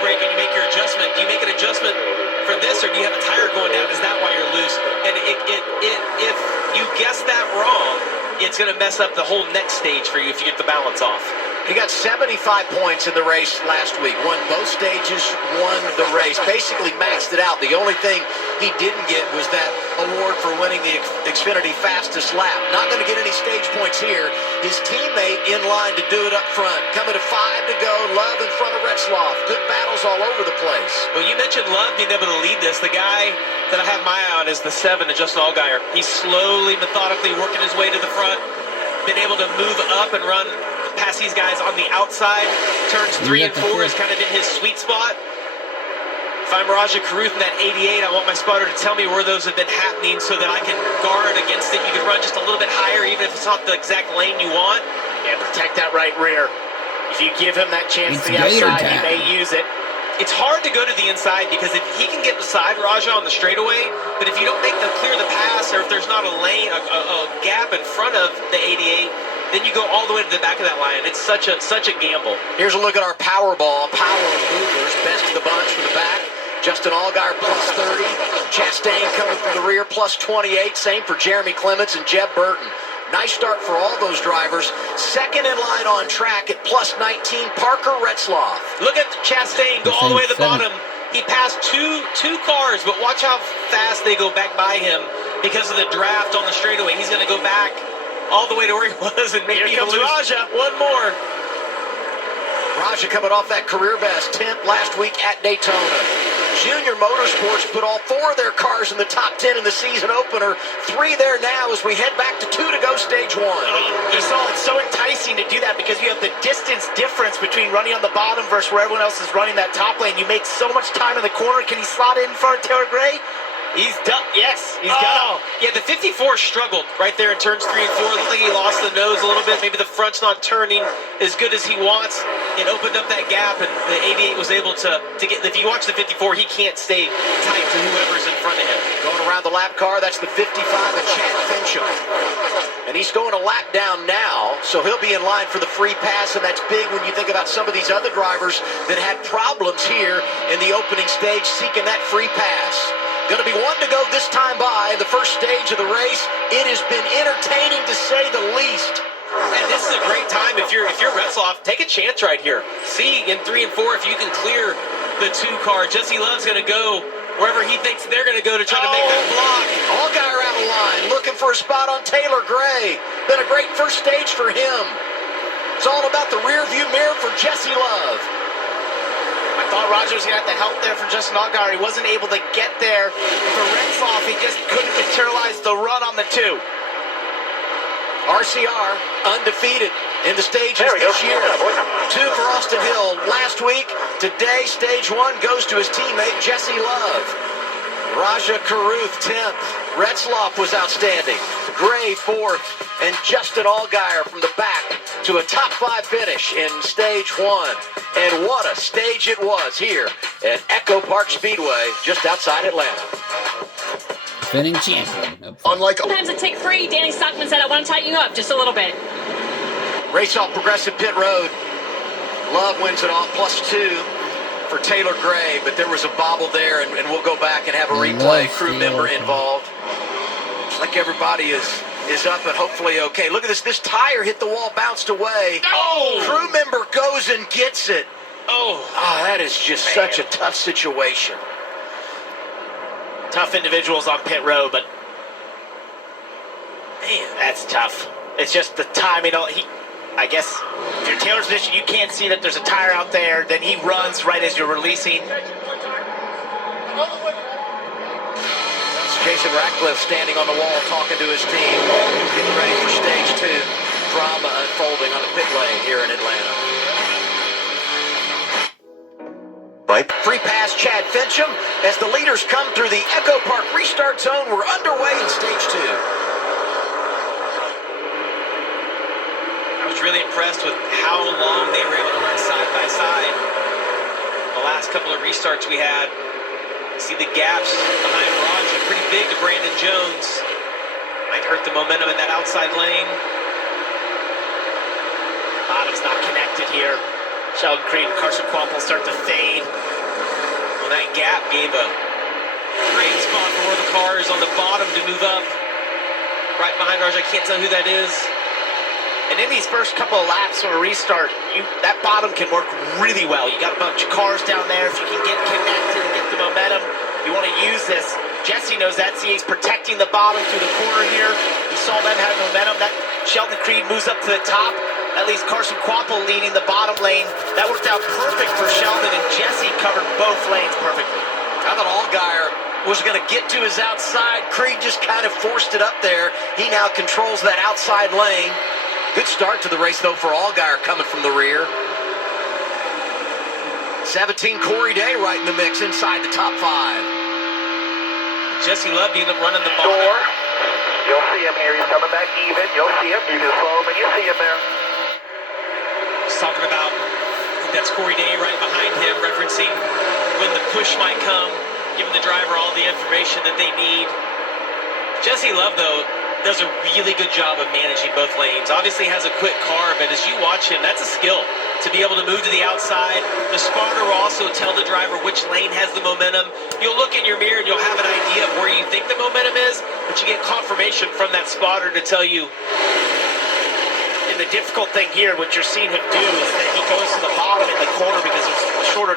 brake and you make your adjustment. Do you make an adjustment for this, or do you have a tire going down? Is that why you're loose? And if you guess that wrong, it's going to mess up the whole next stage for you if you get the balance off. He got 75 points in the race last week. Won both stages, won the race. Basically maxed it out. The only thing he didn't get was that award for winning the Xfinity fastest lap. Not going to get any stage points here. His teammate in line to do it up front. Coming to 5 to go. Love in front of Retzloff. Good battles all over the place. Well, you mentioned Love being able to lead this. The guy that I have my eye on is the 7, Justin Allgaier. He's slowly, methodically working his way to the front. Been able to move up and run past these guys on the outside. Turns 3 and 4 has kind of been his sweet spot. If I'm Raja Caruth in that 88, I want my spotter to tell me where those have been happening so that I can guard against it. You can run just a little bit higher, even if it's not the exact lane you want. Yeah, protect that right rear. If you give him that chance to the outside, he may use it. It's hard to go to the inside because if he can get beside Raja on the straightaway, but if you don't make them clear the pass, or if there's not a lane, a gap in front of the 88, then you go all the way to the back of that line. It's such a gamble. Here's a look at our Powerball. Power movers. Best of the bunch from the back. Justin Allgaier plus 30. Chastain coming from the rear plus 28. Same for Jeremy Clements and Jeb Burton. Nice start for all those drivers. Second in line on track at plus 19, Parker Retzloff. Look at Chastain go all the way to the bottom. He passed two cars, but watch how fast they go back by him because of the draft on the straightaway. He's going to go back all the way to where he was, and maybe Here comes lose Raja. one more. Raja coming off that career best 10th last week at Daytona. Junior Motorsports put all 4 of their cars in the top 10 in the season opener. 3 there now as we head back to 2 to go stage 1. You saw it's so enticing to do that because you have the distance difference between running on the bottom versus where everyone else is running that top lane. You make so much time in the corner. Can he slot in front of Taylor Gray? He's done. Yes, he's got it. Yeah, the 54 struggled right there in turns 3 and 4. Looked like he lost the nose a little bit. Maybe the front's not turning as good as he wants. It opened up that gap, and the 88 was able to get. If you watch the 54, he can't stay tight to whoever's in front of him. Going around the lap car, that's the 55 of Chad Fincham. And he's going a lap down now, so he'll be in line for the free pass, and that's big when you think about some of these other drivers that had problems here in the opening stage seeking that free pass. Going to be 1 to go this time by the first stage of the race. It has been entertaining to say the least. And this is a great time if you're Retzloff, take a chance right here. See in 3 and 4 if you can clear the 2 car. Jesse Love's going to go wherever he thinks they're going to go to try to make that block. Allgaier out of line, looking for a spot on Taylor Gray. Been a great first stage for him. It's all about the rear view mirror for Jesse Love. I thought Roger was going to have to help there for Justin Allgaier. He wasn't able to get there for Retzloff. He just couldn't materialize the run on the 2. RCR undefeated in the stages this year. 2 for Austin Hill last week. Today, stage 1 goes to his teammate Jesse Love. Raja Caruth 10th. Retzloff was outstanding. Gray 4th. And Justin Allgaier from the back to a top 5 finish in stage 1. And what a stage it was here at Echo Park Speedway just outside Atlanta. Defending champion. Sometimes a tick free. Danny Stockman said, I want to tighten you up just a little bit. Race off Progressive Pit Road. Love wins it off plus 2 for Taylor Gray, but there was a bobble there, and we'll go back and have a replay. Crew member involved. Looks like everybody is up and hopefully okay. Look at this. This tire hit the wall, bounced away. Oh! Crew member goes and gets it. Oh, That is just such a tough situation. Tough individuals on pit road, but man, that's tough. It's just the timing. I guess if you're Taylor's position, you can't see that there's a tire out there. Then he runs right as you're releasing. It's Jason Ratcliffe standing on the wall talking to his team, getting ready for stage 2. Drama unfolding on the pit lane here in Atlanta. Free pass, Chad Fincham. As the leaders come through the Echo Park restart zone, we're underway in stage 2. I was really impressed with how long they were able to run side by side. The last couple of restarts we had, see the gaps behind Raja pretty big to Brandon Jones. Might hurt the momentum in that outside lane. Bottom's not connected here. Sheldon Creed and Carson Quample start to fade. Well, that gap gave a great spot for one of the cars on the bottom to move up. Right behind Raj, I can't tell who that is. And in these first couple of laps or a restart, that bottom can work really well. You got a bunch of cars down there. If you can get connected and get the momentum, you want to use this. Jesse knows that. See, he's protecting the bottom through the corner here. He saw them have momentum. That Sheldon Creed moves up to the top. That leaves Carson Quample leading the bottom lane. That worked out perfect for Sheldon, and Jesse covered both lanes perfectly. I thought Allgaier was going to get to his outside. Creed just kind of forced it up there. He now controls that outside lane. Good start to the race, though, for Allgaier coming from the rear. 17, Corey Day right in the mix inside the top 5. Jesse Love ended up running the bottom. You'll see him here. He's coming back even. You'll see him. You can slow him, and you see him there. He's talking about, I think that's Corey Day right behind him, referencing when the push might come, giving the driver all the information that they need. Jesse Love, though, does a really good job of managing both lanes. Obviously has a quick car, but as you watch him, that's a skill to be able to move to the outside. The spotter will also tell the driver which lane has the momentum. You'll look in your mirror and you'll have an idea of where you think the momentum is, but you get confirmation from that spotter to tell you. And the difficult thing here, what you're seeing him do, is that he goes to the bottom in the corner because there's shorter